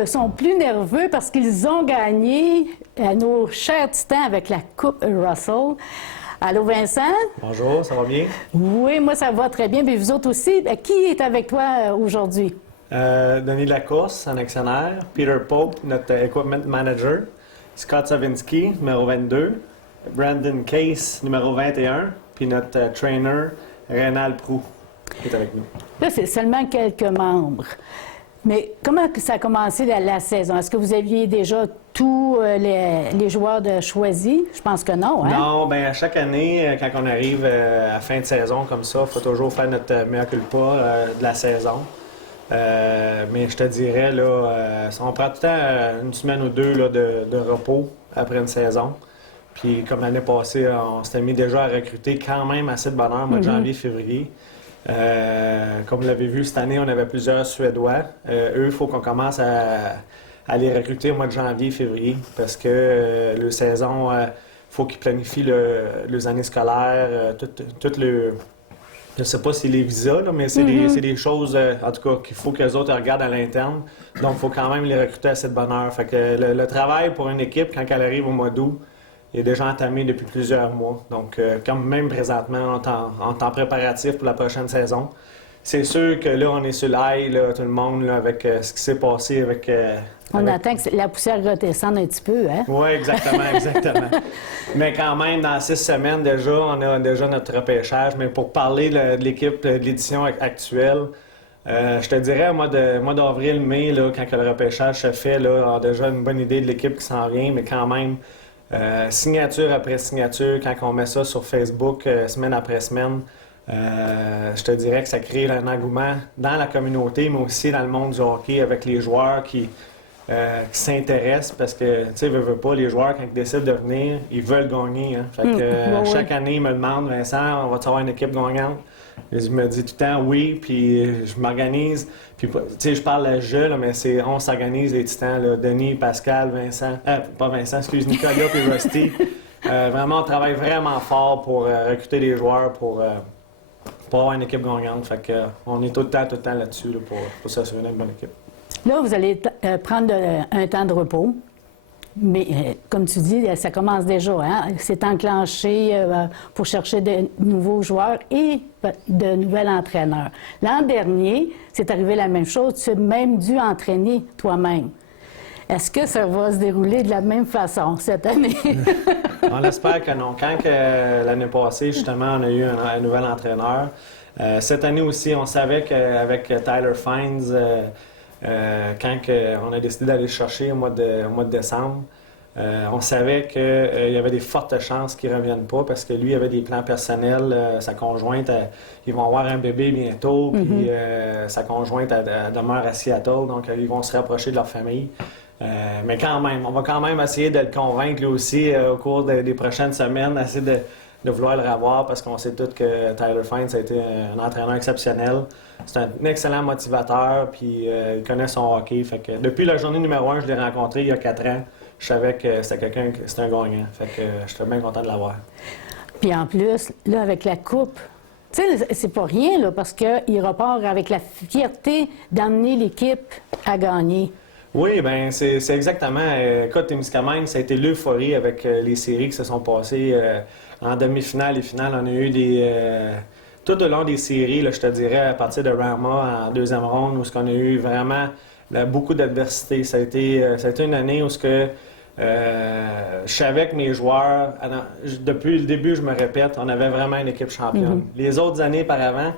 ne sont plus nerveux parce qu'ils ont gagné nos chers titans avec la Coupe Russell. Allô, Vincent? Bonjour, ça va bien? Oui, moi, ça va très bien. Mais vous autres aussi. Qui est avec toi aujourd'hui? Denis Lacourse, un actionnaire. Peter Pope, notre equipment manager. Scott Savinsky, numéro 22. Brandon Case, numéro 21. Puis notre trainer, Rénal Proux, qui est avec nous. Là, c'est seulement quelques membres. Mais comment ça a commencé la saison? Est-ce que vous aviez déjà tous les joueurs choisis? Je pense que non, hein? Non, bien, à chaque année, quand on arrive à fin de saison comme ça, il faut toujours faire notre mea culpa de la saison. Mais je te dirais, là, on prend tout le temps une semaine ou deux là, de repos après une saison. Puis comme l'année passée, on s'était mis déjà à recruter quand même assez de bonheur, mois de janvier, février. Comme vous l'avez vu, cette année, on avait plusieurs Suédois. Eux, il faut qu'on commence à les recruter au mois de janvier, février, parce que le saison, il faut qu'ils planifient les années scolaires, tout le... Je ne sais pas si les visas, là, mais c'est des choses, en tout cas, qu'il faut que les autres regardent à l'interne. Donc, il faut quand même les recruter assez de bonne heure. Fait que le travail pour une équipe, quand elle arrive au mois d'août, est déjà entamé depuis plusieurs mois. Donc, comme même présentement, on est en préparatif pour la prochaine saison. C'est sûr que là, on est sur l'ail, là, tout le monde, là, avec ce qui s'est passé avec... On attend que la poussière redescende un petit peu, hein? Oui, exactement, exactement. Mais quand même, dans 6 semaines déjà, on a déjà notre repêchage. Mais pour parler de l'équipe de l'édition actuelle, je te dirais, au mois d'avril, mai, là, quand le repêchage se fait, là, on a déjà une bonne idée de l'équipe qui s'en vient, mais quand même, signature après signature, quand on met ça sur Facebook, semaine après semaine, je te dirais que ça crée un engouement dans la communauté, mais aussi dans le monde du hockey avec les joueurs qui s'intéressent parce que, tu sais, veut pas, les joueurs, quand ils décident de venir, ils veulent gagner. Hein. Fait que chaque année, ils me demandent, Vincent, on va-tu avoir une équipe gagnante? Et je me dis tout le temps oui, puis je m'organise. Puis, tu sais, je parle de jeu, là, mais on s'organise les titans, là, Denis, Pascal, Vincent, pas Vincent, excuse, Nicolas puis Rusty. Vraiment, on travaille vraiment fort pour recruter des joueurs pour avoir une équipe gagnante. Fait que, on est tout le temps là-dessus là, pour s'assurer d'une bonne équipe. Là, vous allez prendre un temps de repos. Mais comme tu dis, ça commence déjà. Hein? C'est enclenché pour chercher de nouveaux joueurs et de nouveaux entraîneurs. L'an dernier, c'est arrivé la même chose. Tu as même dû entraîner toi-même. Est-ce que ça va se dérouler de la même façon cette année? On espère que non. Quand l'année passée, justement, on a eu un nouvel entraîneur. Cette année aussi, on savait qu'avec Tyler Fines, quand on a décidé d'aller chercher au mois de décembre, on savait qu'il y avait des fortes chances qu'il ne revienne pas parce que lui avait des plans personnels. Sa conjointe, ils vont avoir un bébé bientôt, puis sa conjointe elle demeure à Seattle, donc ils vont se rapprocher de leur famille. Mais quand même, on va quand même essayer de le convaincre lui aussi au cours des prochaines semaines, essayer de vouloir le revoir parce qu'on sait tous que Tyler Fines a été un entraîneur exceptionnel. C'est un excellent motivateur, puis il connaît son hockey. Fait que depuis la journée numéro 1, je l'ai rencontré il y a 4 ans. Je savais que c'était c'était un gagnant. Fait que j'étais bien content de l'avoir. Puis en plus, là, avec la Coupe, tu sais, c'est pas rien, là, parce qu'il repart avec la fierté d'amener l'équipe à gagner. Oui, bien, c'est exactement. Écoute, Témiscamingue, ça a été l'euphorie avec les séries qui se sont passées en demi-finale et finale. On a eu tout au long des séries, là, je te dirais, à partir de Rama en deuxième ronde, où on a eu vraiment beaucoup d'adversité. Ça a été une année où je savais que mes joueurs, depuis le début, je me répète, on avait vraiment une équipe championne. Les autres années par avant,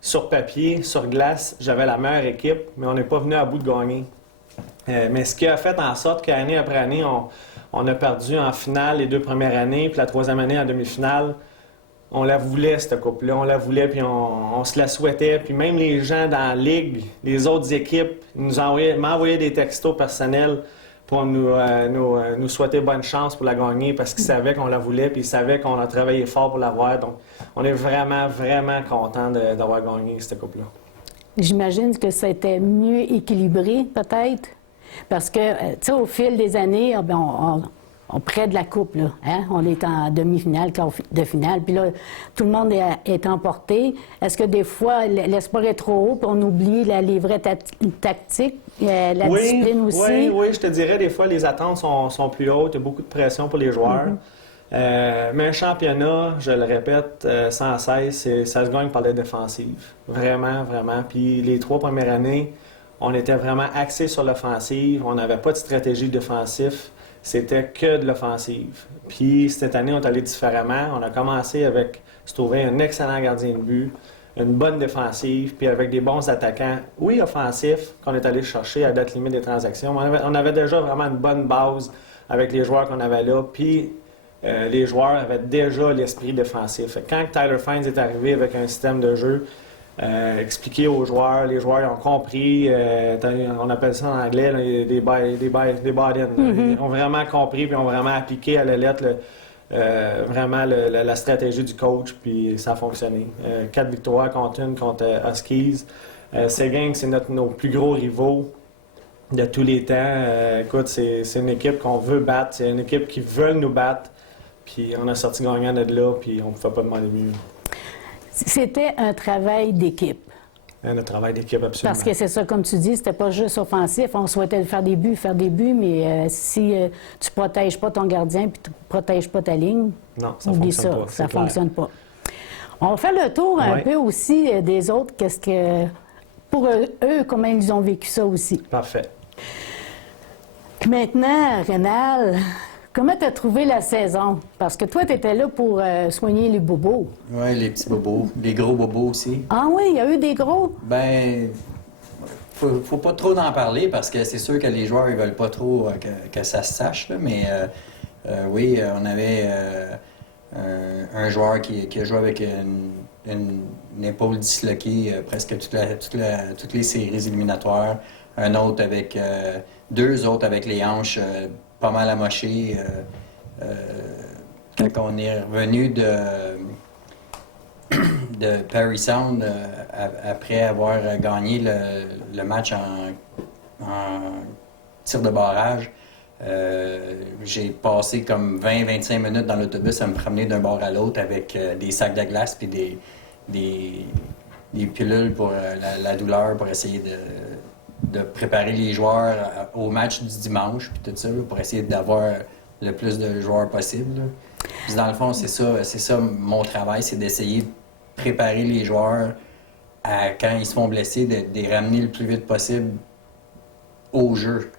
sur papier, sur glace, j'avais la meilleure équipe, mais on n'est pas venu à bout de gagner. Mais ce qui a fait en sorte qu'année après année, on a perdu en finale les 2 premières années, puis la 3e année en demi-finale, on la voulait, cette coupe-là. On la voulait, puis on se la souhaitait. Puis même les gens dans la ligue, les autres équipes, m'envoyaient des textos personnels pour nous souhaiter bonne chance pour la gagner parce qu'ils savaient qu'on la voulait, puis ils savaient qu'on a travaillé fort pour l'avoir. Donc, on est vraiment, vraiment contents d'avoir gagné cette coupe-là. J'imagine que ça a été mieux équilibré, peut-être, parce que, tu sais, au fil des années, près de la coupe, là. Hein? On est en demi-finale, quart de finale, puis là, tout le monde est emporté. Est-ce que des fois, l'espoir est trop haut, puis on oublie les vraies tactiques, la discipline aussi? Oui, je te dirais, des fois, les attentes sont plus hautes, il y a beaucoup de pression pour les joueurs. Mais un championnat, je le répète sans cesse, ça se gagne par la défensive. Vraiment, vraiment. Puis les 3 premières années, on était vraiment axé sur l'offensive. On n'avait pas de stratégie défensive. C'était que de l'offensive. Puis cette année, on est allé différemment. On a commencé avec se trouver un excellent gardien de but, une bonne défensive, puis avec des bons attaquants, oui, offensifs, qu'on est allé chercher à date limite des transactions. On avait déjà vraiment une bonne base avec les joueurs qu'on avait là. Puis les joueurs avaient déjà l'esprit défensif. Fait que quand Tyler Fines est arrivé avec un système de jeu expliqué aux joueurs, les joueurs ont compris, on appelle ça en anglais là, des buy-in. Ils ont vraiment compris puis ont vraiment appliqué à la lettre vraiment la stratégie du coach, puis ça a fonctionné. 4 victoires contre une contre Huskies. Seguin, c'est nos plus gros rivaux de tous les temps. Écoute, c'est une équipe qu'on veut battre, c'est une équipe qui veut nous battre. Puis on a sorti gagnant de là, puis on ne pouvait pas demander mieux. C'était un travail d'équipe. Un travail d'équipe, absolument. Parce que c'est ça, comme tu dis, c'était pas juste offensif. On souhaitait faire des buts, mais si tu protèges pas ton gardien puis tu protèges pas ta ligne, non, ça oublie fonctionne ça, pas, ça clair. fonctionne pas. On va faire le tour un peu aussi des autres. Qu'est-ce que pour eux, comment ils ont vécu ça aussi. Parfait. Maintenant, Rénal, comment tu as trouvé la saison? Parce que toi, tu étais là pour soigner les bobos. Oui, les petits bobos. Les gros bobos aussi. Ah oui, il y a eu des gros? Ben, faut pas trop en parler parce que c'est sûr que les joueurs ils veulent pas trop que ça se sache. Là, mais oui, on avait un joueur qui a joué avec une épaule disloquée presque toutes les séries éliminatoires. Un autre avec... 2 autres avec les hanches pas mal amochées. Quand on est revenu de Perry Sound, après avoir gagné le match en tir de barrage, j'ai passé comme 20-25 minutes dans l'autobus à me promener d'un bord à l'autre avec des sacs de glace puis des pilules pour la douleur pour essayer de préparer les joueurs au match du dimanche, puis tout ça, là, pour essayer d'avoir le plus de joueurs possible. Là. Puis dans le fond, c'est ça mon travail, c'est d'essayer de préparer les joueurs à, quand ils se font blesser, de les ramener le plus vite possible au jeu.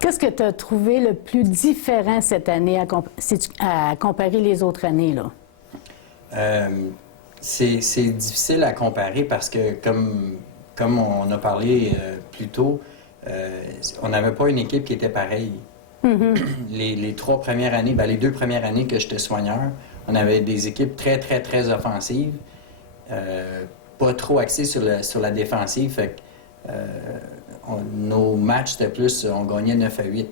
Qu'est-ce que tu as trouvé le plus différent cette année à comparer les autres années, là? C'est difficile à comparer parce que, comme on a parlé plus tôt, on n'avait pas une équipe qui était pareille. Les 3 premières années, les 2 premières années que j'étais soigneur, on avait des équipes très, très, très offensives, pas trop axées sur la défensive. Fait que, nos matchs, c'était plus, on gagnait 9-8.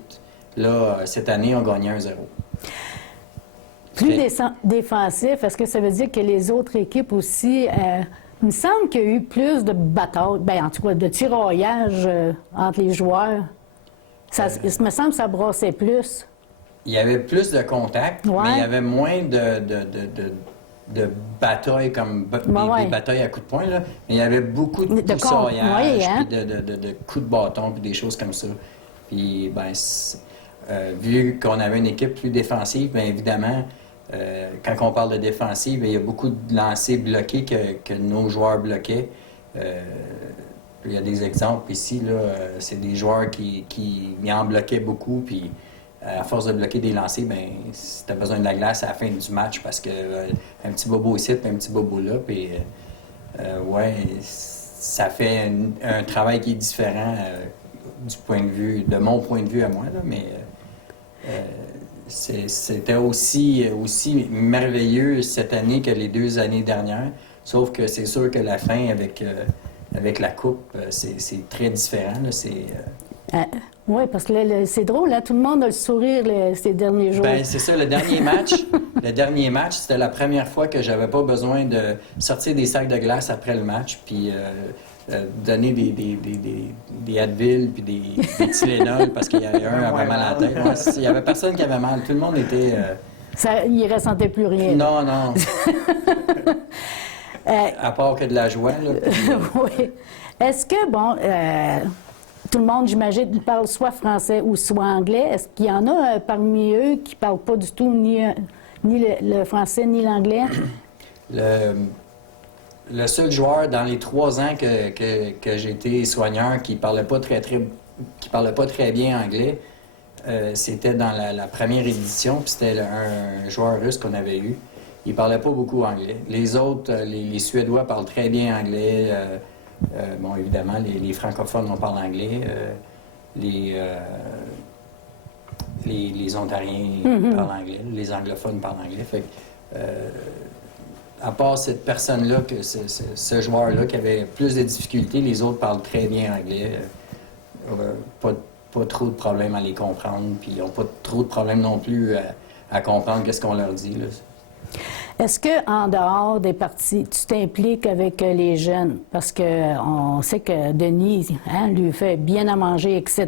Là, cette année, on gagnait 1-0. Plus défensif, est-ce que ça veut dire que les autres équipes aussi... il me semble qu'il y a eu plus de batailles, en tout cas de tiraillage entre les joueurs. Il me semble que ça brassait plus. Il y avait plus de contacts, mais il y avait moins de batailles comme des batailles à coups de poing. Là. Mais il y avait beaucoup de poussaillage, puis de coups de bâton, puis des choses comme ça. Puis, vu qu'on avait une équipe plus défensive, bien évidemment, quand on parle de défensive, il y a beaucoup de lancers bloqués que nos joueurs bloquaient. Il y a des exemples ici, là, c'est des joueurs qui en bloquaient beaucoup, puis à force de bloquer des lancers, si tu as besoin de la glace à la fin du match, parce que un petit bobo ici, puis un petit bobo là, puis ça fait un travail qui est différent du point de vue, de mon point de vue à moi, là, mais c'était aussi merveilleux cette année que les 2 années dernières, sauf que c'est sûr que la fin avec la Coupe, c'est très différent. Là, Oui, parce que c'est drôle, hein? Tout le monde a le sourire ces derniers jours. Ben c'est ça, le dernier match, c'était la première fois que j'avais pas besoin de sortir des sacs de glace après le match, puis donner des Advil, puis des Tylenol, parce qu'il y avait un qui avait mal à la tête. Ouais, il y avait personne qui avait mal, tout le monde était... Il ne ressentait plus rien. Non, non. À part que de la joie, là. Oui. Est-ce que, bon, tout le monde, j'imagine, parle soit français ou soit anglais. Est-ce qu'il y en a parmi eux qui ne parlent pas du tout ni le français ni l'anglais? Le seul joueur dans les 3 ans que j'ai été soigneur qui parlait pas très bien anglais, c'était dans la première édition, puis c'était un joueur russe qu'on avait eu. Il parlait pas beaucoup anglais. Les autres, les Suédois parlent très bien anglais. Bon, évidemment, les francophones, on parle anglais. Les Ontariens parlent anglais. Les anglophones parlent anglais. Fait que, à part cette personne-là, ce joueur-là qui avait plus de difficultés, les autres parlent très bien anglais. Pas trop de problèmes à les comprendre, puis ils n'ont pas trop de problèmes non plus à comprendre qu'est-ce qu'on leur dit, là. Est-ce qu'en dehors des parties, tu t'impliques avec les jeunes? Parce qu'on sait que Denis, hein, lui fait bien à manger, etc.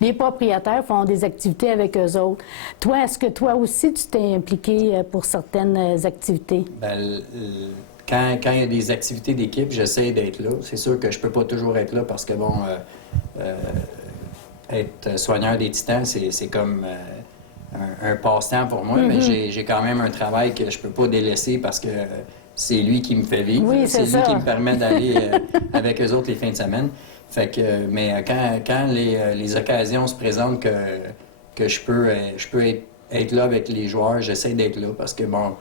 Les propriétaires font des activités avec eux autres. Toi, est-ce que toi aussi, tu t'es impliqué pour certaines activités? Bien, quand il y a des activités d'équipe, j'essaie d'être là. C'est sûr que je peux pas toujours être là parce que, bon, être soigneur des Titans, c'est comme... un passe-temps pour moi, mais j'ai quand même un travail que je peux pas délaisser parce que c'est lui qui me fait vivre. Oui, c'est lui qui me permet d'aller avec eux autres les fins de semaine. Fait que, mais quand les occasions se présentent que je peux être là avec les joueurs, j'essaie d'être là parce que, bon,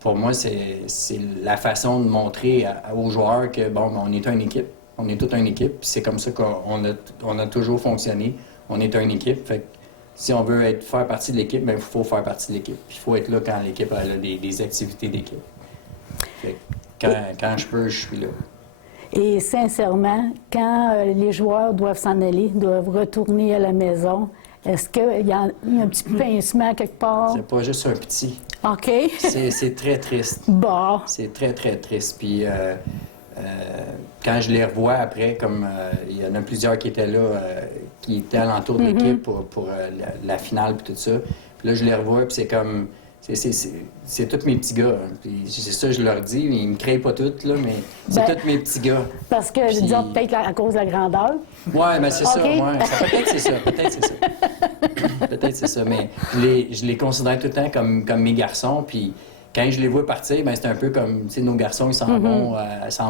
pour moi, c'est la façon de montrer aux joueurs que, bon, on est une équipe. On est toute une équipe. Puis c'est comme ça qu'on a toujours fonctionné. On est une équipe. Fait que, si on veut faire partie de l'équipe, il faut faire partie de l'équipe. Il faut être là quand l'équipe a des activités d'équipe. Quand je peux, je suis là. Et sincèrement, quand les joueurs doivent s'en aller, doivent retourner à la maison, est-ce qu'il y a un petit pincement quelque part? C'est pas juste un petit. OK. C'est très triste. Bon. C'est très, très triste. Puis quand je les revois après, comme il y en a plusieurs qui étaient là, qui étaient alentour de l'équipe pour la finale et tout ça. Puis là, je les revois, puis c'est comme... C'est tous mes petits gars. Hein. Puis c'est ça, je leur dis. Ils me créent pas tous, là, mais c'est tous mes petits gars. Parce que, je dis peut-être à cause de la grandeur. Oui, mais c'est ça. Ouais. Peut-être c'est ça. Peut-être c'est ça. Mais je les considère tout le temps comme mes garçons. Puis quand je les vois partir, ben c'est un peu comme, tu sais, nos garçons, ils s'en vont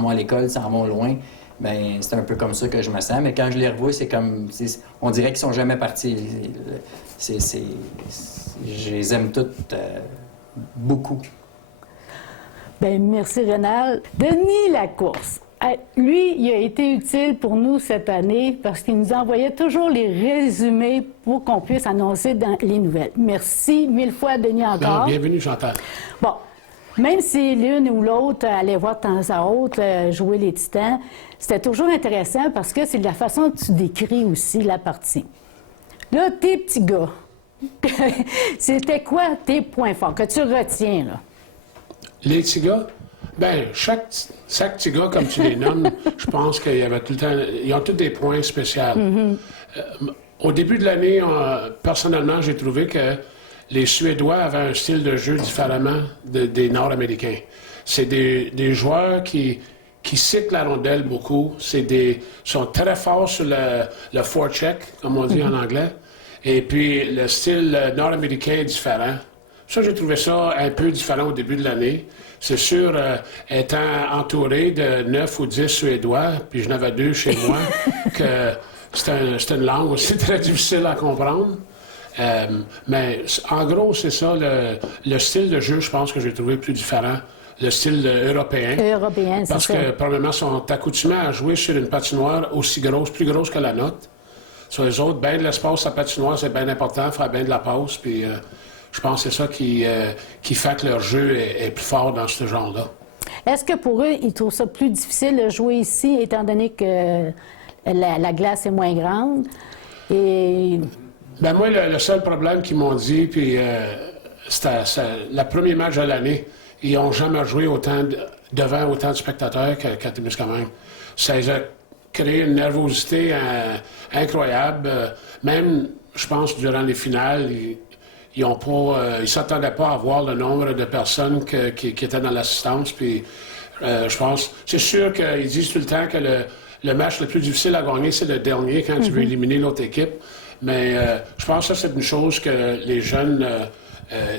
à l'école, ils s'en vont loin. Ben c'est un peu comme ça que je me sens. Mais quand je les revois, c'est comme... On dirait qu'ils sont jamais partis. Je les aime toutes beaucoup. Bien, merci, Rénal. Denis Lacourse, lui, il a été utile pour nous cette année parce qu'il nous envoyait toujours les résumés pour qu'on puisse annoncer dans les nouvelles. Merci mille fois, Denis, encore. Non, bienvenue, Chantal. Bon, même si l'une ou l'autre allait voir de temps à autre jouer les Titans, c'était toujours intéressant parce que c'est de la façon que tu décris aussi la partie. Là, tes petits gars, c'était quoi tes points forts que tu retiens, là? Les petits gars? Bien, chaque petit gars, comme tu les nommes, je pense qu'il y avait tout le temps... Ils ont tous des points spéciaux. Au début de l'année, personnellement, j'ai trouvé que les Suédois avaient un style de jeu différemment des Nord-Américains. C'est des joueurs qui cyclent la rondelle beaucoup. Sont très forts sur le forecheck, comme on dit en anglais. Et puis, le style nord-américain est différent. Ça, j'ai trouvé ça un peu différent au début de l'année. C'est sûr, étant entouré de 9 ou 10 Suédois, puis j'en avais 2 chez moi, que c'était une langue aussi très difficile à comprendre. Mais en gros, c'est ça, le style de jeu, je pense que j'ai trouvé plus différent. Le style européen. Européen, c'est ça. Parce que, probablement, sont accoutumés à jouer sur une patinoire aussi grosse, plus grosse que la nôtre. Sur les autres, bien de l'espace à patinoire, c'est bien important, faire bien de la passe, puis je pense que c'est ça qui fait que leur jeu est plus fort dans ce genre-là. Est-ce que pour eux, ils trouvent ça plus difficile de jouer ici, étant donné que la glace est moins grande. Et Ben moi, le seul problème qu'ils m'ont dit, puis c'était le premier match de l'année, ils n'ont jamais joué devant autant de spectateurs qu'à Témiscamingue. Ça les a créé une nervosité incroyable. Même, je pense, durant les finales, ils ne s'attendaient pas à voir le nombre de personnes qui étaient dans l'assistance. Puis, je pense, c'est sûr qu'ils disent tout le temps que le match le plus difficile à gagner, c'est le dernier quand tu veux éliminer l'autre équipe. Mais je pense que ça, c'est une chose que les jeunes,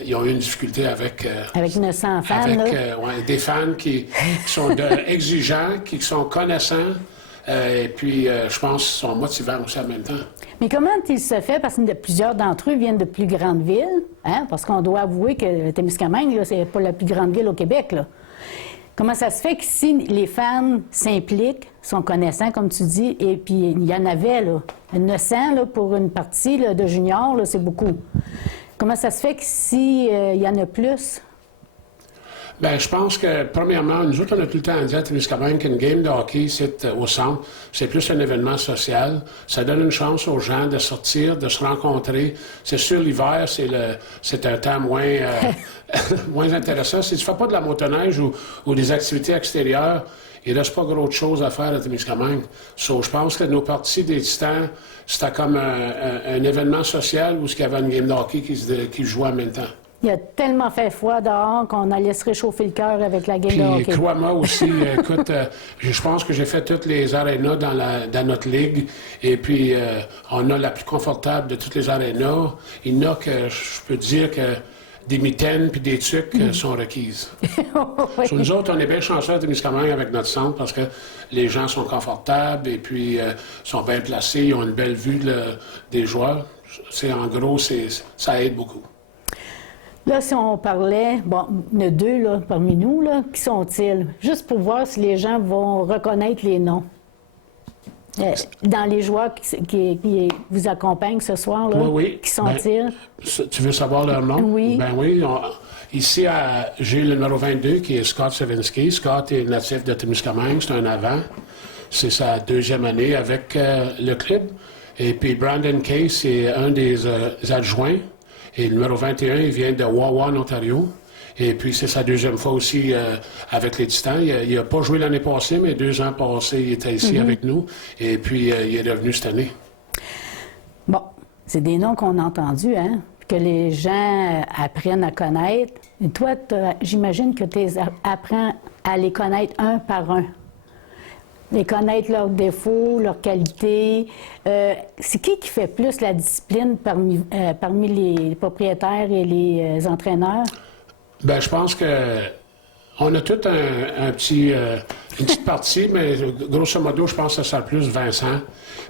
ils ont eu une difficulté avec. avec 900 fans, avec là. des fans qui sont exigeants, qui sont connaissants, et puis je pense qu'ils sont motivants aussi en même temps. Mais comment il se fait, parce que plusieurs d'entre eux viennent de plus grandes villes, hein, parce qu'on doit avouer que Témiscamingue, là, c'est pas la plus grande ville au Québec, là. Comment ça se fait que si les fans s'impliquent, sont connaissants, comme tu dis, et puis il y en avait, là, 900 là, pour une partie là, de juniors, là, c'est beaucoup. Comment ça se fait que s'il y en a plus? Bien, je pense que, premièrement, nous autres, on a tout le temps dit à Témiscamingue qu'une game de hockey, c'est au centre, c'est plus un événement social. Ça donne une chance aux gens de sortir, de se rencontrer. C'est sûr, l'hiver, c'est un temps moins, moins intéressant. Si tu ne fais pas de la motoneige ou des activités extérieures, il ne reste pas gros de choses à faire à Témiscamingue. So, je pense que nos parties des Titans, c'était comme un événement social où il y avait une game de hockey qui jouait en même temps. Il a tellement fait froid dehors qu'on allait se réchauffer le cœur avec la game Puis, de hockey. crois-moi aussi, écoute, je pense que j'ai fait toutes les arénas dans notre ligue. Et puis, on a la plus confortable de toutes les arénas. Il y en a que je peux dire que des mitaines puis des tuques sont requises. Oui. Sur nous autres, on est bien chanceux à Témiscamingue avec notre centre parce que les gens sont confortables et puis sont bien placés. Ils ont une belle vue des joueurs. En gros, ça aide beaucoup. Là, si on parlait, bon, il y en a deux là, parmi nous, là, qui sont-ils? Juste pour voir si les gens vont reconnaître les noms. Dans les joueurs qui vous accompagnent ce soir, là, Oui. qui sont-ils? Tu veux savoir leur nom? Oui. Ben oui. Ici, j'ai le numéro 22 qui est Scott Savinsky. Scott est natif de Témiscamingue, c'est un avant. C'est sa deuxième année avec le club. Et puis Brandon Kay, c'est un des adjoints. Et le numéro 21, il vient de Wawa, en Ontario. Et puis, c'est sa deuxième fois aussi avec les Titans. Il n'a pas joué l'année passée, mais 2 ans passés, il était ici avec nous. Et puis, il est revenu cette année. Bon, c'est des noms qu'on a entendus, hein, que les gens apprennent à connaître. Et toi, j'imagine que tu apprends à les connaître un par un. Les connaître leurs défauts, leurs qualités. C'est qui fait plus la discipline parmi les propriétaires et les entraîneurs? Bien, je pense que on a tout une petite partie, mais grosso modo, je pense que ça sera plus Vincent,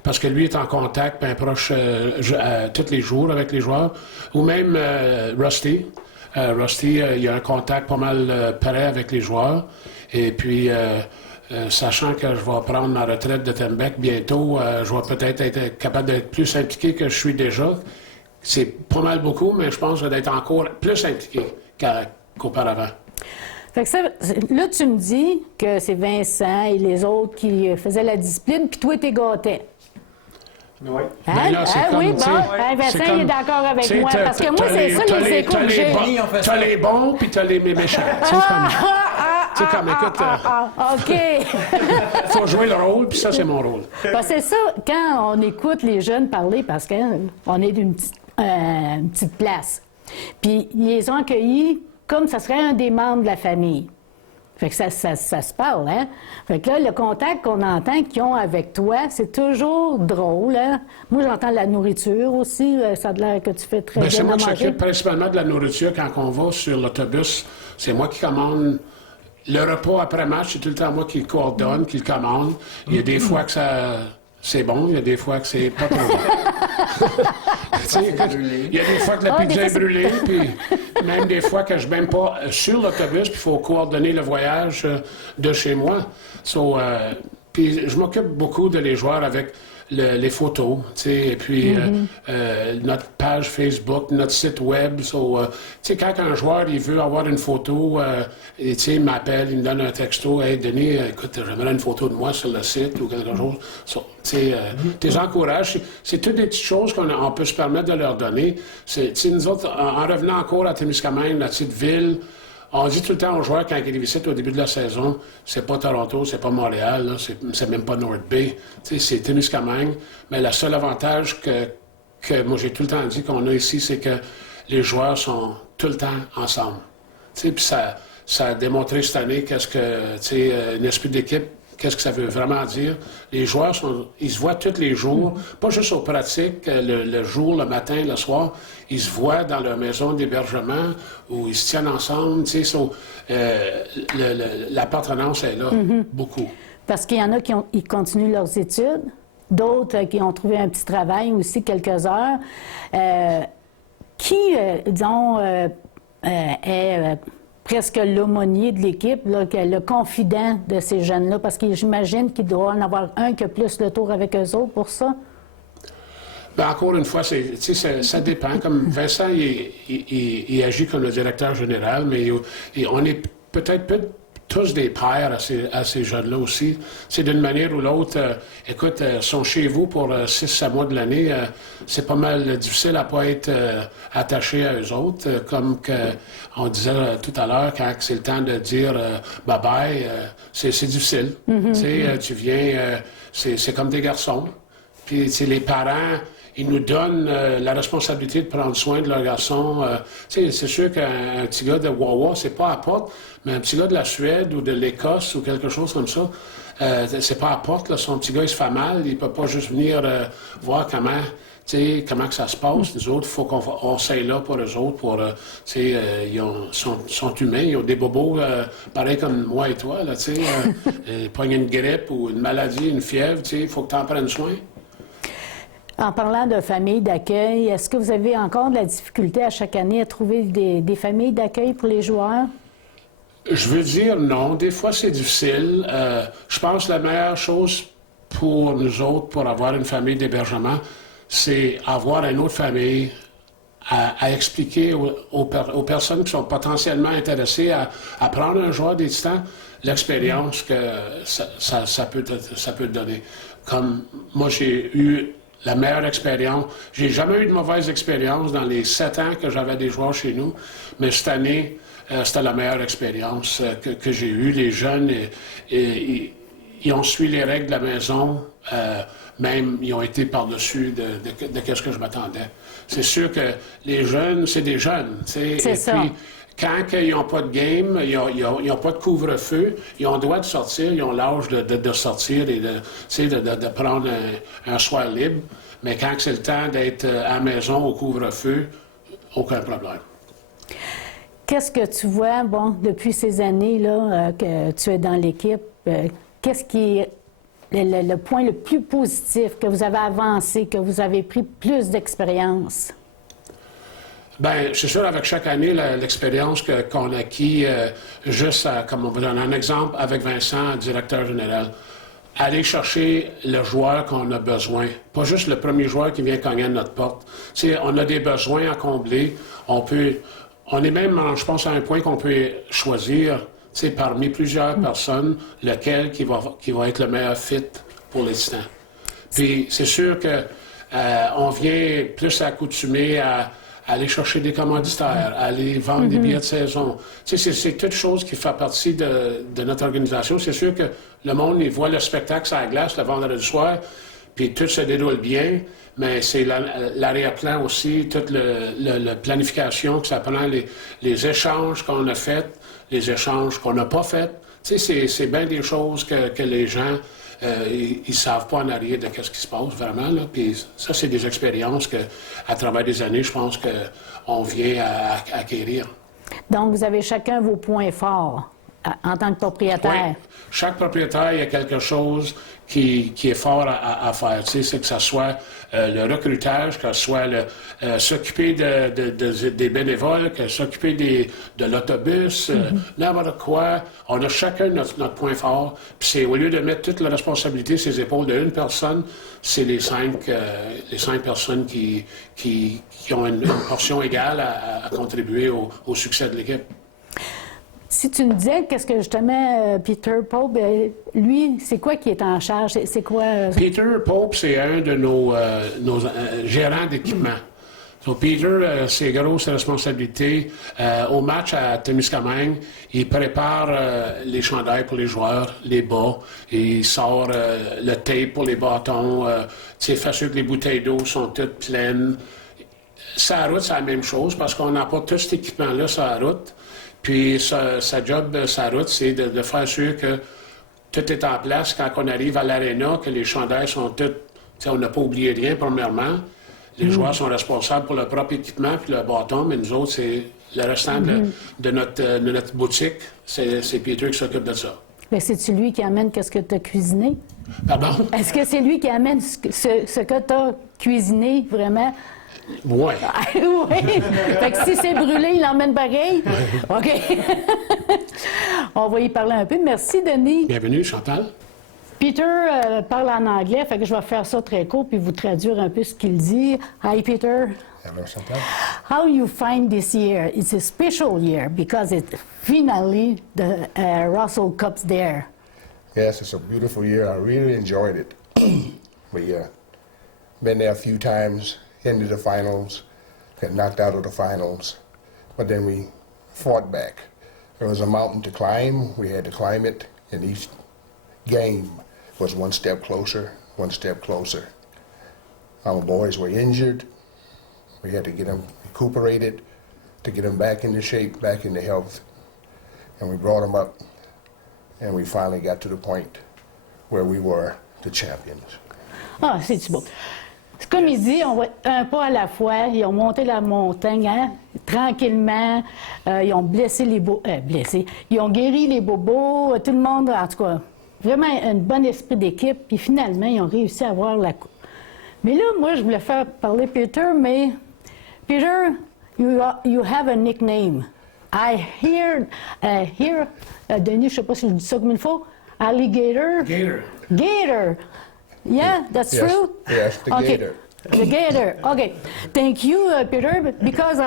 parce que lui est en contact, bien proche tous les jours avec les joueurs, ou même Rusty. Rusty, il a un contact pas mal pareil avec les joueurs, et puis... sachant que je vais prendre ma retraite de Tembec bientôt, je vais peut-être être capable d'être plus impliqué que je suis déjà. C'est pas mal beaucoup, mais je pense que je vais être encore plus impliqué qu'auparavant. Fait que ça, là, tu me dis que c'est Vincent et les autres qui faisaient la discipline, puis toi, t'es gâté. Oui. Hein? Ben là, c'est comme, oui, bon, tu sais, Vincent, c'est comme, il est d'accord avec moi. Parce que moi, t'as c'est ça les échos que j'ai. T'as les bons, puis t'as les méchants. C'est comme, écoute, OK. faut jouer le rôle, puis ça, c'est mon rôle. Parce que c'est ça, quand on écoute les jeunes parler, parce qu'on est d'une petite place, puis ils les ont accueillis comme ça serait un des membres de la famille. Fait que ça se parle, hein? Fait que là, le contact qu'on entend qu'ils ont avec toi, c'est toujours drôle, hein? Moi, j'entends la nourriture aussi. Ça a l'air que tu fais très bien C'est moi à qui manger. s'occupe principalement de la nourriture quand on va sur l'autobus. C'est moi qui commande le repas après match. C'est tout le temps moi qui le coordonne, qui le commande. Il y a des fois que c'est bon, il y a des fois que c'est pas trop bon. Il y a des fois que la pizza est brûlée, puis même des fois que je ne suis même pas sur l'autobus, puis il faut coordonner le voyage de chez moi. Puis je m'occupe beaucoup de les joueurs avec les photos, tu sais, et puis notre page Facebook, notre site web. Tu sais, quand un joueur il veut avoir une photo, et tu sais, il m'appelle, il me donne un texto, hey Denis, écoute, j'aimerais une photo de moi sur le site ou quelque chose. Tu sais, tes encourages, c'est toutes des petites choses qu'on peut se permettre de leur donner. Tu sais, nous autres, en revenant encore à Témiscamingue, la petite ville. On dit tout le temps aux joueurs quand ils visitent au début de la saison, c'est pas Toronto, c'est pas Montréal, là, c'est même pas North Bay, c'est Témiscamingue. Mais le seul avantage que moi j'ai tout le temps dit qu'on a ici, c'est que les joueurs sont tout le temps ensemble. Puis ça a démontré cette année qu'est-ce que, un esprit d'équipe, qu'est-ce que ça veut vraiment dire. Les joueurs, ils se voient tous les jours, pas juste aux pratiques, le jour, le matin, le soir. Ils se voient dans leur maison d'hébergement où ils se tiennent ensemble. L'appartenance est là, beaucoup. Parce qu'il y en a qui continuent leurs études, d'autres qui ont trouvé un petit travail aussi, quelques heures. Est presque l'aumônier de l'équipe, le confident de ces jeunes-là, parce que j'imagine qu'il doit en avoir un qui a plus le tour avec eux autres pour ça. Bien, encore une fois, ça dépend. Comme Vincent, il agit comme le directeur général, mais on est peut-être tous des pères à ces jeunes-là aussi. C'est d'une manière ou l'autre, écoute, sont chez vous pour 6 mois de l'année. C'est pas mal difficile à ne pas être attaché à eux autres. Comme on disait tout à l'heure, quand c'est le temps de dire bye-bye, c'est difficile. Tu viens, c'est comme des garçons. Puis les parents, ils nous donnent la responsabilité de prendre soin de leurs garçons. C'est sûr qu'un petit gars de Wawa, c'est pas à porte, mais un petit gars de la Suède ou de l'Écosse ou quelque chose comme ça, c'est pas à porte. Là, son petit gars, il se fait mal, il peut pas juste venir voir comment que ça se passe. Les autres, il faut qu'on s'aille là pour eux autres. Ils sont humains, ils ont des bobos pareils comme moi et toi. Ils pognent une grippe ou une maladie, une fièvre, il faut que tu en prennes soin. En parlant de familles d'accueil, est-ce que vous avez encore de la difficulté à chaque année à trouver des familles d'accueil pour les joueurs? Je veux dire non. Des fois, c'est difficile. Je pense que la meilleure chose pour nous autres, pour avoir une famille d'hébergement, c'est avoir une autre famille à expliquer aux personnes qui sont potentiellement intéressées à prendre un joueur des Titans l'expérience que ça peut te donner. Comme moi, j'ai eu la meilleure expérience. J'ai jamais eu de mauvaise expérience dans les 7 ans que j'avais des joueurs chez nous, mais cette année, c'était la meilleure expérience que j'ai eue. Les jeunes, ils ont suivi les règles de la maison, même ils ont été par-dessus de ce que je m'attendais. C'est sûr que les jeunes, c'est des jeunes. C'est ça. Puis, quand ils n'ont pas de game, ils n'ont pas de couvre-feu, ils ont le droit de sortir, ils ont l'âge de sortir et de prendre un soir libre. Mais quand c'est le temps d'être à la maison au couvre-feu, aucun problème. Qu'est-ce que tu vois, depuis ces années-là que tu es dans l'équipe, qu'est-ce qui est le point le plus positif, que vous avez avancé, que vous avez pris plus d'expérience? Bien, c'est sûr, avec chaque année, l'expérience qu'on a acquis, comme on va donner un exemple, avec Vincent, directeur général, aller chercher le joueur qu'on a besoin. Pas juste le premier joueur qui vient cogner à notre porte. T'sais, on a des besoins à combler. On est même, je pense, à un point qu'on peut choisir, parmi plusieurs personnes, lequel qui va être le meilleur fit pour les Titans. Puis, c'est sûr que on vient plus accoutumer à aller chercher des commanditaires, aller vendre des billets de saison. C'est toute chose qui fait partie de notre organisation. C'est sûr que le monde, il voit le spectacle sur la glace le vendredi soir, puis tout se déroule bien, mais c'est l'arrière-plan aussi, toute la planification que ça prend, les échanges qu'on a faits, les échanges qu'on n'a pas faits. C'est bien des choses que les gens ils savent pas en arrière de ce qui se passe vraiment. Là. Puis ça, c'est des expériences qu'à travers des années, je pense qu'on vient à acquérir. Donc, vous avez chacun vos points forts en tant que propriétaire. Oui. Chaque propriétaire, il y a quelque chose qui est fort à faire. Tu sais, c'est que ce soit le recrutage, que ce soit s'occuper des bénévoles, que s'occuper de l'autobus, n'importe quoi. On a chacun notre point fort. Puis c'est au lieu de mettre toute la responsabilité sur les épaules d'une personne, c'est les cinq personnes qui ont une portion égale à contribuer au succès de l'équipe. Si tu me disais, qu'est-ce que justement Peter Pope, lui, c'est quoi qui est en charge? C'est quoi? Peter Pope, c'est un de nos gérants d'équipement. So, Peter, c'est grosse responsabilité. Au match à Témiscamingue, il prépare les chandails pour les joueurs, les bas. Il sort le tape pour les bâtons. Il fait sûr que les bouteilles d'eau sont toutes pleines. Sur la route, c'est la même chose parce qu'on n'a pas tout cet équipement-là sur la route. Puis sa job, sa route, c'est de faire sûr que tout est en place quand on arrive à l'aréna, que les chandails sont tous... On n'a pas oublié rien, premièrement. Les joueurs sont responsables pour leur propre équipement puis le bâton, mais nous autres, c'est le restant de notre boutique. C'est Peter qui s'occupe de ça. Mais c'est-tu lui qui amène qu'est-ce que tu as cuisiné? Pardon? Est-ce que c'est lui qui amène ce que tu as cuisiné, vraiment? Oui. Oui. Fait que si c'est brûlé, il l'emmène pareil? OK. On va y parler un peu. Merci, Denis. Bienvenue, Chantal. Peter parle en anglais, fait que je vais faire ça très court puis vous traduire un peu ce qu'il dit. Hi, Peter. Hello, Chantal. How you find this year? It's a special year because it's finally the Russell Cup's there. Yes, it's a beautiful year. I really enjoyed it. We been there a few times, into the finals, got knocked out of the finals, but then we fought back. There was a mountain to climb. We had to climb it, and each game was one step closer, one step closer. Our boys were injured. We had to get them recuperated to get them back into shape, back into health, and we brought them up, and we finally got to the point where we were the champions. Ah, c'est beau. C'est comme il dit, on va un pas à la fois. Ils ont monté la montagne, hein, tranquillement. Ils ont blessé les blessés. Ils ont guéri les bobos. Tout le monde, en tout cas, vraiment un bon esprit d'équipe. Puis finalement, ils ont réussi à avoir la coupe. Mais là, moi, je voulais faire parler Peter, mais Peter, you have a nickname. I hear, Denis, je ne sais pas si je dis ça comme il faut, alligator. Gator. Gator. Yeah, that's Yes. true? Yes, the Okay. gator. The gator. OK. Thank you, Peter, because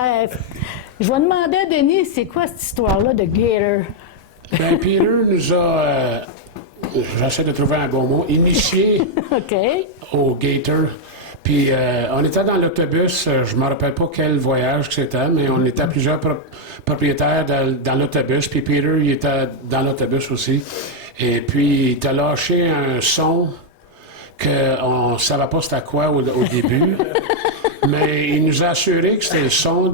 je vais demander à Denis, c'est quoi cette histoire-là de gator? Ben, Peter nous a, j'essaie de trouver un bon mot, initié OK. au Gator. Puis on était dans l'autobus, je me rappelle pas quel voyage que c'était, mais on était plusieurs propriétaires dans l'autobus. Puis Peter, il était dans l'autobus aussi. Et puis, il t'a lâché un son qu'on ne savait pas c'était quoi au début. Mais il nous a assuré que c'était le son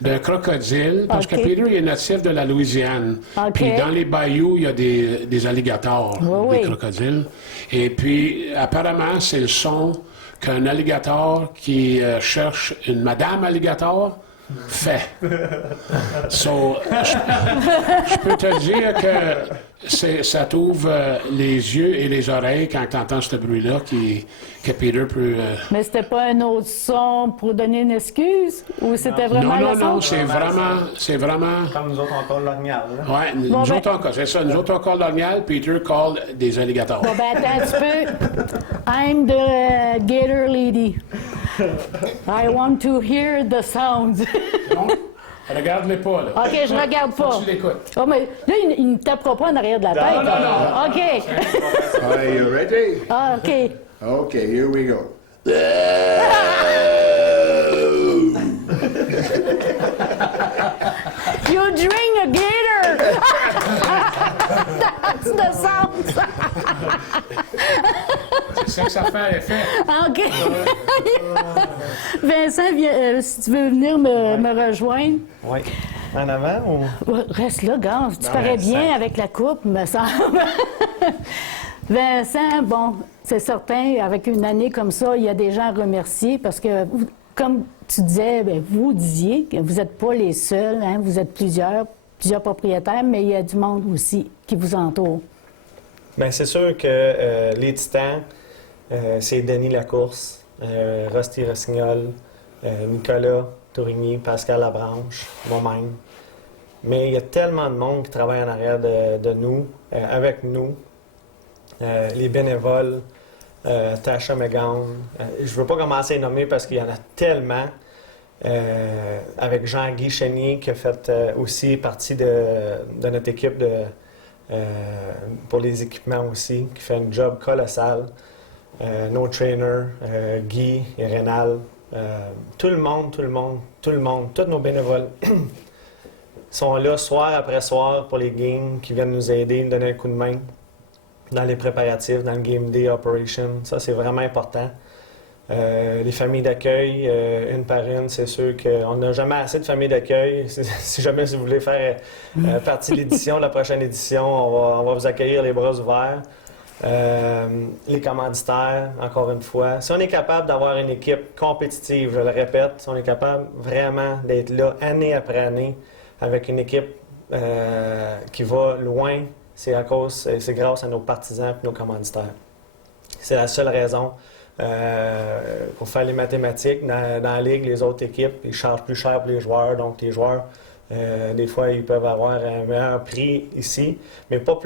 d'un crocodile, parce que OK. Peter il est natif de la Louisiane. OK. Puis dans les bayous, il y a des alligators, Oui, des oui. crocodiles. Et puis, apparemment, c'est le son qu'un alligator qui cherche une madame alligator fait. So, je peux te dire que ça t'ouvre les yeux et les oreilles quand tu entends ce bruit-là que Peter peut... Mais c'était pas un autre son pour donner une excuse? Ou c'était vraiment Non, le non, son? non, c'est vraiment... Comme nous autres, on colle l'orignal. Ouais, Bon, nous ben- autres encore, c'est ça. Nous autres, on colle l'orignal, Peter colle des alligators. Bon, ben attends un petit peu. I'm the gator lady. I want to hear the sounds. Non, regarde-les pas, là. OK, je regarde Faut pas. que tu l'écoutes. Oh, mais là, il ne tapera pas en arrière de la tête. non. OK. Are you ready? Ah, OK. Okay, here we go. You drink a gator! That's the sound! C'est ça que ça fait effet. OK. Vincent, viens, si tu veux venir me rejoindre. Oui. En avant ou. Reste là, gars. Tu parais bien avec la coupe, me semble. Vincent, bon, c'est certain, avec une année comme ça, il y a des gens à remercier parce que, comme tu disais, bien, vous disiez que vous n'êtes pas les seuls, hein, vous êtes plusieurs. plusieurs propriétaires, mais il y a du monde aussi qui vous entoure. Bien, c'est sûr que les Titans, c'est Denis Lacourse, Rusty Rossignol, Nicolas Tourigny, Pascal Labranche, moi-même. Mais il y a tellement de monde qui travaille en arrière de nous, avec nous. Les bénévoles, Tasha McGowan. Je ne veux pas commencer à les nommer parce qu'il y en a tellement. Avec Jean-Guy Chénier qui a fait aussi partie de notre équipe pour les équipements aussi, qui fait un job colossal. Nos trainers, Guy et Rénal. Tout le monde, tous nos bénévoles sont là soir après soir pour les games, qui viennent nous aider, nous donner un coup de main dans les préparatifs, dans le Game Day Operation. Ça, c'est vraiment important. Les familles d'accueil, une par une, c'est sûr qu'on n'a jamais assez de familles d'accueil. Si jamais vous voulez faire partie de l'édition, la prochaine édition, on va vous accueillir les bras ouverts. Les commanditaires, encore une fois. Si on est capable d'avoir une équipe compétitive, je le répète, si on est capable vraiment d'être là année après année avec une équipe qui va loin, c'est grâce à nos partisans et nos commanditaires. C'est la seule raison. Pour faire les mathématiques, dans la ligue, les autres équipes, ils chargent plus cher pour les joueurs. Donc, les joueurs, des fois, ils peuvent avoir un meilleur prix ici, mais pas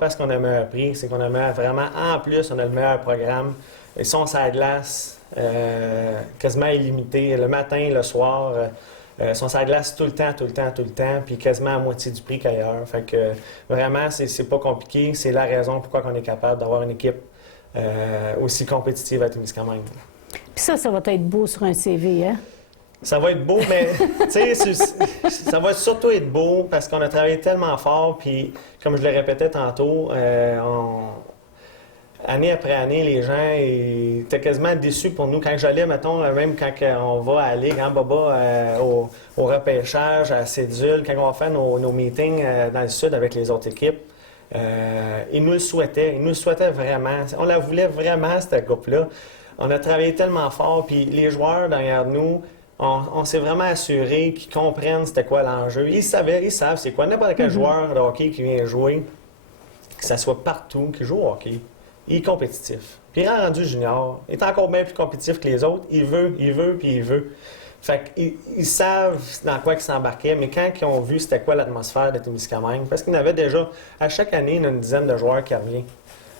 parce qu'on a un meilleur prix, c'est qu'on a vraiment, en plus, on a le meilleur programme. Ils sont sur la glace, quasiment illimité, le matin, le soir. Ils sont sur la glace tout le temps, puis quasiment à moitié du prix qu'ailleurs. Fait que vraiment, c'est pas compliqué. C'est la raison pourquoi on est capable d'avoir une équipe aussi compétitive à Témiscamingue. Puis ça va être beau sur un CV, hein? Ça va être beau, mais tu sais, ça va surtout être beau parce qu'on a travaillé tellement fort, puis comme je le répétais tantôt, année après année, les gens étaient quasiment déçus pour nous. Quand j'allais, mettons, même quand on va à la Ligue, hein, Baba, au repêchage, à Cédule, quand on va faire nos meetings dans le Sud avec les autres équipes, ils nous le souhaitaient vraiment. On la voulait vraiment, cette coupe-là. On a travaillé tellement fort, puis les joueurs derrière nous, on s'est vraiment assuré qu'ils comprennent c'était quoi l'enjeu. Ils savent c'est quoi. N'importe quel joueur de hockey qui vient jouer, que ça soit partout, qui joue au hockey, il est compétitif. Puis il est rendu junior, il est encore bien plus compétitif que les autres. Il veut, puis il veut. Fait qu'ils savent dans quoi ils s'embarquaient, mais quand ils ont vu c'était quoi l'atmosphère de Témiscamingue, parce qu'il y en avait déjà, à chaque année, il y a une dizaine de joueurs qui reviennent,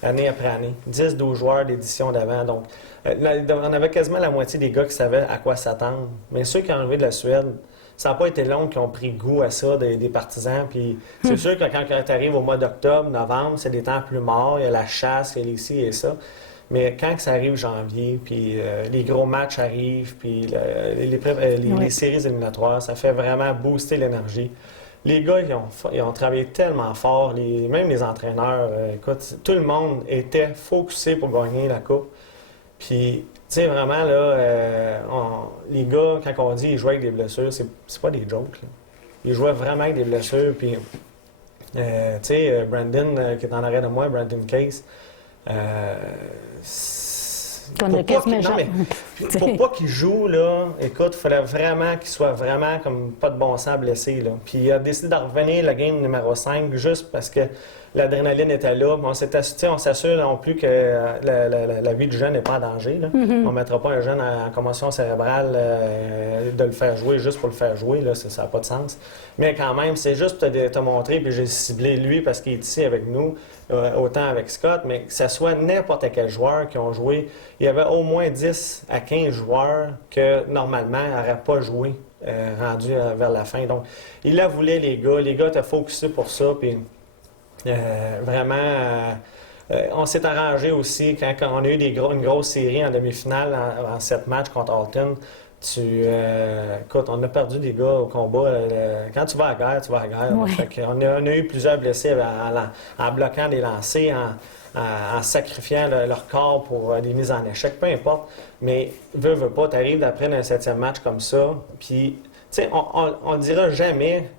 année après année. 10-12 joueurs d'édition d'avant. Donc, on avait quasiment la moitié des gars qui savaient à quoi s'attendre. Mais ceux qui sont arrivés de la Suède, ça n'a pas été long qu'ils ont pris goût à ça, des partisans. Puis c'est sûr que quand tu arrives au mois d'octobre, novembre, c'est des temps plus morts, il y a la chasse, il y a les ci et ça. Mais quand ça arrive janvier, puis les gros matchs arrivent, puis les séries éliminatoires, ça fait vraiment booster l'énergie. Les gars, ils ont travaillé tellement fort, même les entraîneurs, écoute, tout le monde était focusé pour gagner la Coupe. Puis, tu sais, vraiment, là, les gars, quand on dit qu'ils jouaient avec des blessures, c'est pas des jokes, là. Ils jouaient vraiment avec des blessures, puis, tu sais, Brandon, qui est en arrêt de moi, Brandon Case, pour pas qu'il joue, là, écoute, il fallait vraiment qu'il soit vraiment comme pas de bon sens blessé, là. Puis il a décidé de revenir la game numéro 5 juste parce que l'adrénaline était là. On s'assure non plus que la vie du jeune n'est pas en danger, là. On ne mettra pas un jeune en commotion cérébrale de le faire jouer juste pour le faire jouer, là, ça n'a pas de sens. Mais quand même, c'est juste te montrer, puis j'ai ciblé lui parce qu'il est ici avec nous, autant avec Scott, mais que ce soit n'importe quel joueur qui ont joué. Il y avait au moins 10 à 15 joueurs que, normalement, n'auraient pas joué rendu vers la fin. Donc, il la voulait, les gars. Les gars étaient focusés pour ça, puis vraiment... on s'est arrangé aussi quand on a eu une grosse série en demi-finale en 7 matchs contre Alton. Écoute, on a perdu des gars au combat. Quand tu vas à la guerre, tu vas à la guerre. Ouais. Fait on a eu plusieurs blessés en bloquant des lancers, en sacrifiant leur corps pour des mises en échec, peu importe. Mais veux pas, tu arrives d'après un 7e match comme ça. Puis, tu sais, on le dira jamais.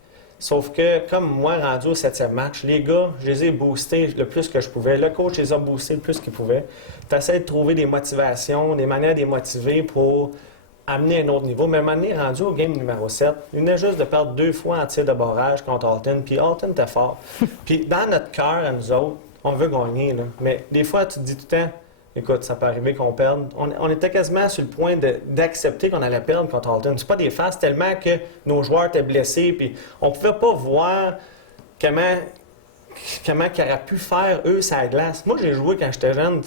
Sauf que, comme moi, rendu au 7e match, les gars, je les ai boostés le plus que je pouvais. Le coach les a boostés le plus qu'il pouvait. Tu essaies de trouver des motivations, des manières de les motiver pour amené à un autre niveau. Mais à un moment donné, rendu au game numéro 7, il venait juste de perdre 2 fois en tir de barrage contre Alton. Puis Alton était fort. Puis dans notre cœur, à nous autres, on veut gagner. Là. Mais des fois, tu te dis tout le temps, écoute, ça peut arriver qu'on perde. On était quasiment sur le point d'accepter qu'on allait perdre contre Alton. C'est pas des farces, tellement que nos joueurs étaient blessés. Puis on pouvait pas voir comment ils auraient pu faire, eux, sa glace. Moi, j'ai joué quand j'étais jeune.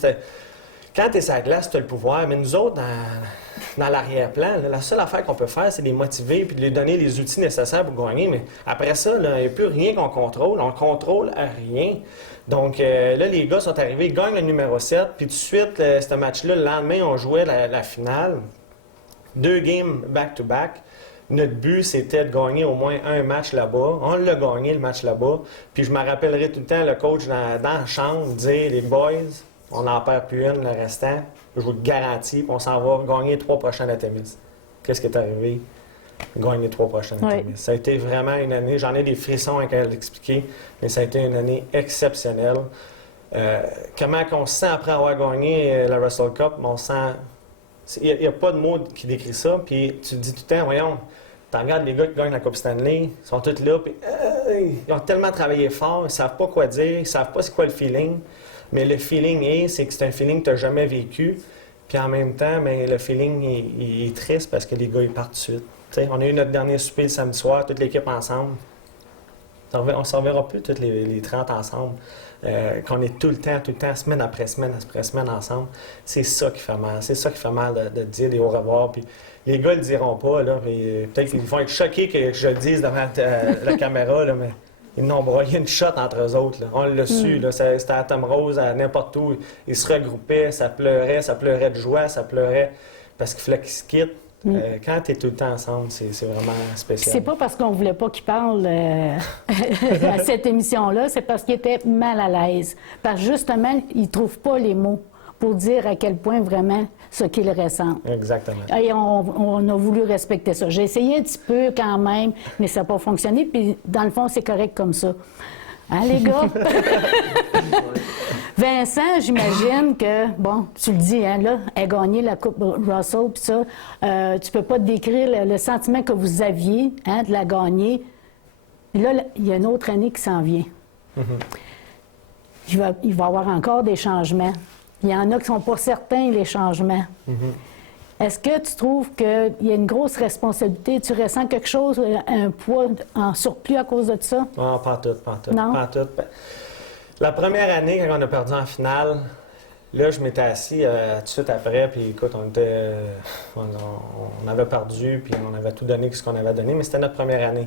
Quand tu es sur la glace, tu as le pouvoir. Mais nous autres, dans l'arrière-plan, là, la seule affaire qu'on peut faire, c'est les motiver puis de leur donner les outils nécessaires pour gagner. Mais après ça, il n'y a plus rien qu'on contrôle. On ne contrôle rien. Donc là, les gars sont arrivés, ils gagnent le numéro 7. Puis tout de suite, ce match-là, le lendemain, on jouait la finale. 2 games back-to-back. Notre but, c'était de gagner au moins un match là-bas. On l'a gagné, le match là-bas. Puis je me rappellerai tout le temps le coach dans la chambre dire, les boys, on n'en perd plus une, le restant. Je vous le garantis, puis on s'en va gagner 3 prochaines à Témis. Qu'est-ce qui est arrivé? Gagner 3 prochaines à Témis. Ça a été vraiment une année, j'en ai des frissons à l'expliquer, mais ça a été une année exceptionnelle. Comment on se sent après avoir gagné la Russell Cup? On sent... Il n'y a pas de mot qui décrit ça, puis tu te dis tout le temps, voyons, tu regardes les gars qui gagnent la Coupe Stanley, ils sont tous là, puis ils ont tellement travaillé fort, ils ne savent pas quoi dire, ils ne savent pas c'est quoi le feeling. Mais le feeling c'est que c'est un feeling que tu n'as jamais vécu. Puis en même temps, bien, le feeling il est triste parce que les gars, ils partent tout de suite. T'sais, on a eu notre dernier souper le samedi soir, toute l'équipe ensemble. On ne se reverra plus toutes les 30 ensemble. Qu'on est tout le temps, semaine après semaine ensemble. C'est ça qui fait mal. C'est ça qui fait mal de dire des au revoir. Puis les gars ne le diront pas. Là, peut-être qu'ils vont être choqués que je le dise devant la caméra, là, mais... Ils n'ont broyé une shot entre eux autres. Là. On l'a su. C'était à Tom Rose, à n'importe où. Ils se regroupaient, ça pleurait de joie, ça pleurait parce qu'il fallait qu'ils se quittent. Quand tu es tout le temps ensemble, c'est vraiment spécial. C'est pas parce qu'on voulait pas qu'ils parlent à cette émission-là, c'est parce qu'ils étaient mal à l'aise. Parce que justement, ils trouvent pas les mots pour dire à quel point vraiment ce qu'ils ressentent. Exactement. Et on a voulu respecter ça. J'ai essayé un petit peu quand même, mais ça n'a pas fonctionné. Puis dans le fond, c'est correct comme ça. Hein, les gars? Vincent, j'imagine que, bon, tu le dis, hein, là, elle a gagné la Coupe Russell, puis ça, tu peux pas te décrire le sentiment que vous aviez, hein, de la gagner. Là, il y a une autre année qui s'en vient. Il va y avoir encore des changements. Il y en a qui ne sont pas certains, les changements. Est-ce que tu trouves qu'il y a une grosse responsabilité? Tu ressens quelque chose, un poids en surplus à cause de ça? Non, pas tout. Non? Pas tout. La première année, quand on a perdu en finale, là, je m'étais assis tout de suite après, puis écoute, on avait perdu, puis on avait tout donné ce qu'on avait donné, mais c'était notre première année.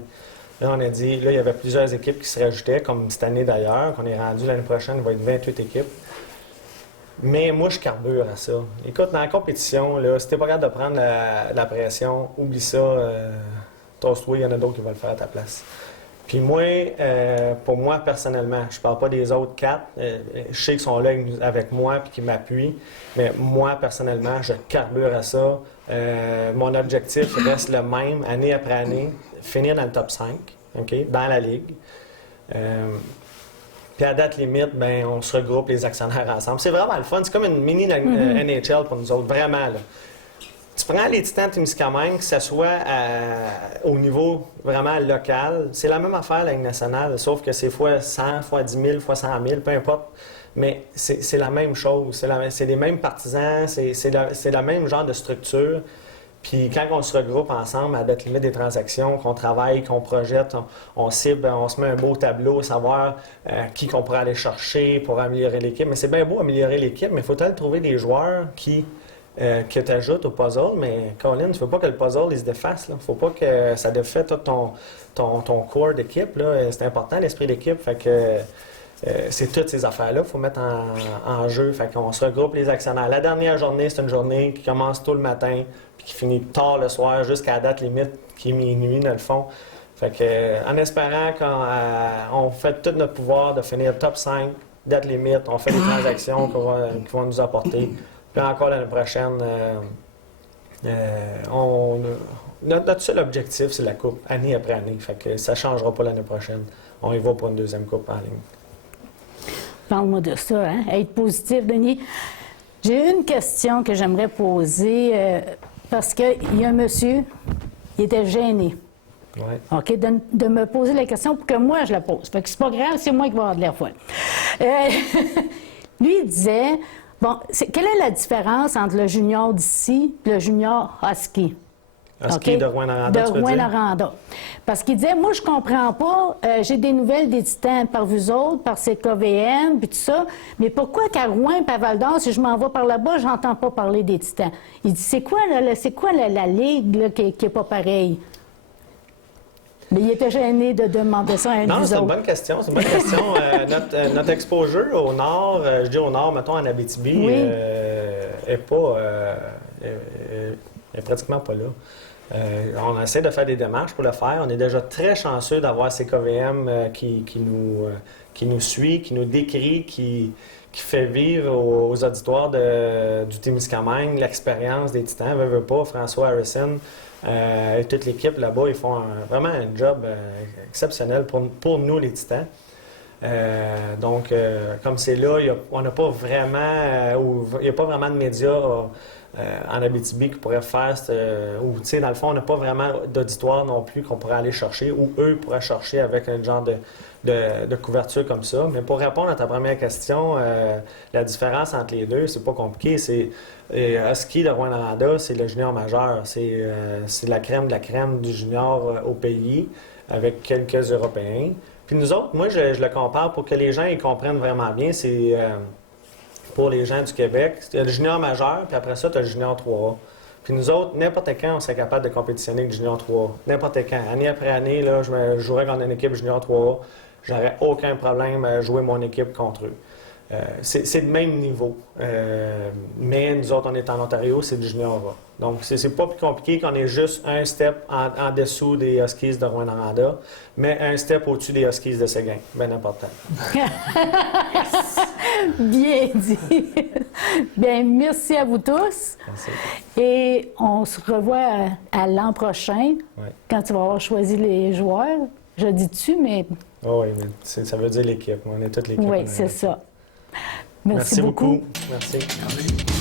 Là, on a dit, là, il y avait plusieurs équipes qui se rajoutaient, comme cette année d'ailleurs, qu'on est rendu l'année prochaine, il va être 28 équipes. Mais moi, je carbure à ça. Écoute, dans la compétition, là, si t'es pas capable de prendre la pression, oublie ça, toast-toi, il y en a d'autres qui vont le faire à ta place. Puis moi, pour moi, personnellement, je parle pas des autres 4, je sais qu'ils sont là avec moi puis qu'ils m'appuient, mais moi, personnellement, je carbure à ça. Mon objectif reste le même, année après année, finir dans le top 5, okay, dans la Ligue. Puis à date limite, ben, on se regroupe les actionnaires ensemble. C'est vraiment le fun. C'est comme une mini NHL pour nous autres, vraiment. Là. Tu prends les Titans de Témiscamingue, que ce soit au niveau vraiment local, c'est la même affaire, la Ligue nationale, sauf que c'est fois 100, fois 10 000, fois 100 000, peu importe. Mais c'est la même chose. C'est les mêmes partisans, c'est le même genre de structure. Puis quand on se regroupe ensemble à date limite des transactions, qu'on travaille, qu'on projette, on cible, on se met un beau tableau, savoir qui qu'on pourrait aller chercher pour améliorer l'équipe. Mais c'est bien beau améliorer l'équipe, mais il faut trouver des joueurs que tu ajoutes au puzzle. Mais Colin, tu ne veux pas que le puzzle il se défasse. Il ne faut pas que ça défait tout ton corps d'équipe. C'est important, l'esprit d'équipe. Fait que c'est toutes ces affaires-là qu'il faut mettre en jeu. Fait qu'on se regroupe les actionnaires. La dernière journée, c'est une journée qui commence tôt le matin puis qui finit tard le soir jusqu'à la date limite qui est minuit, dans le fond. Fait que, en espérant qu'on fait tout notre pouvoir de finir top 5, date limite, on fait des transactions qui vont nous apporter. Puis encore l'année prochaine, notre seul objectif, c'est la coupe, année après année. Fait que ça ne changera pas l'année prochaine. On y va pour une deuxième coupe en ligne. Parle-moi de ça, hein? Être positif, Denis. J'ai une question que j'aimerais poser. parce qu'il y a un monsieur, il était gêné. Ouais. OK, de me poser la question pour que moi, je la pose. Fait que c'est pas grave, c'est moi qui vais avoir de l'air folle. Lui, il disait, bon, quelle est la différence entre le junior d'ici et le junior husky? Husky OK? de Rouyn-Noranda, tu veux dire? Rouyn-Noranda. Parce qu'il disait, moi, je comprends pas, j'ai des nouvelles des Titans par vous autres, par CKVM, puis tout ça, mais pourquoi qu'à Rouen et à Val-d'Or, si je m'en vais par là-bas, j'entends pas parler des Titans? Il dit, c'est quoi la ligue là, qui est pas pareille? Mais il était gêné de demander ça à un de Non, vous c'est une autres. bonne question. C'est une bonne question. Notre exposure au nord, je dis au nord, mettons en Abitibi, Oui. est pratiquement pas là. On essaie de faire des démarches pour le faire. On est déjà très chanceux d'avoir CKVM qui nous suit, qui nous décrit, qui fait vivre aux auditoires du Témiscamingue l'expérience des Titans. Veut pas, François Harrison et toute l'équipe là-bas, ils font vraiment un job exceptionnel pour nous, les Titans. Donc, comme c'est là, on n'a pas vraiment, il n'y a pas vraiment de médias en Abitibi qui pourraient faire, ou tu sais, dans le fond, on n'a pas vraiment d'auditoire non plus qu'on pourrait aller chercher, ou eux pourraient chercher avec un genre de couverture comme ça. Mais pour répondre à ta première question, la différence entre les deux, c'est pas compliqué. C'est Husky de Rouyn-Noranda, c'est le junior majeur. C'est la crème de la crème du junior au pays, avec quelques Européens. Puis nous autres, moi, je le compare pour que les gens ils comprennent vraiment bien. C'est pour les gens du Québec, tu as le junior majeur, puis après ça, tu as le junior 3A. Puis nous autres, n'importe quand, on serait capable de compétitionner avec le junior 3A. N'importe quand. Année après année, là, je jouerais dans une équipe junior 3A. J'aurais aucun problème à jouer mon équipe contre eux. C'est le même niveau. Mais nous autres, on est en Ontario, c'est du junior A. Donc, c'est pas plus compliqué qu'on ait juste un step en dessous des Huskies de Rouyn-Noranda, mais un step au-dessus des Huskies de Séguin. Bien important. Bien dit. Bien, merci à vous tous. Merci. Et on se revoit à l'an prochain, Ouais. quand tu vas avoir choisi les joueurs. Je dis-tu, mais Oh oui, mais ça veut dire l'équipe. On est toute l'équipe. oui, c'est ça. Merci Merci beaucoup. Merci. Merci.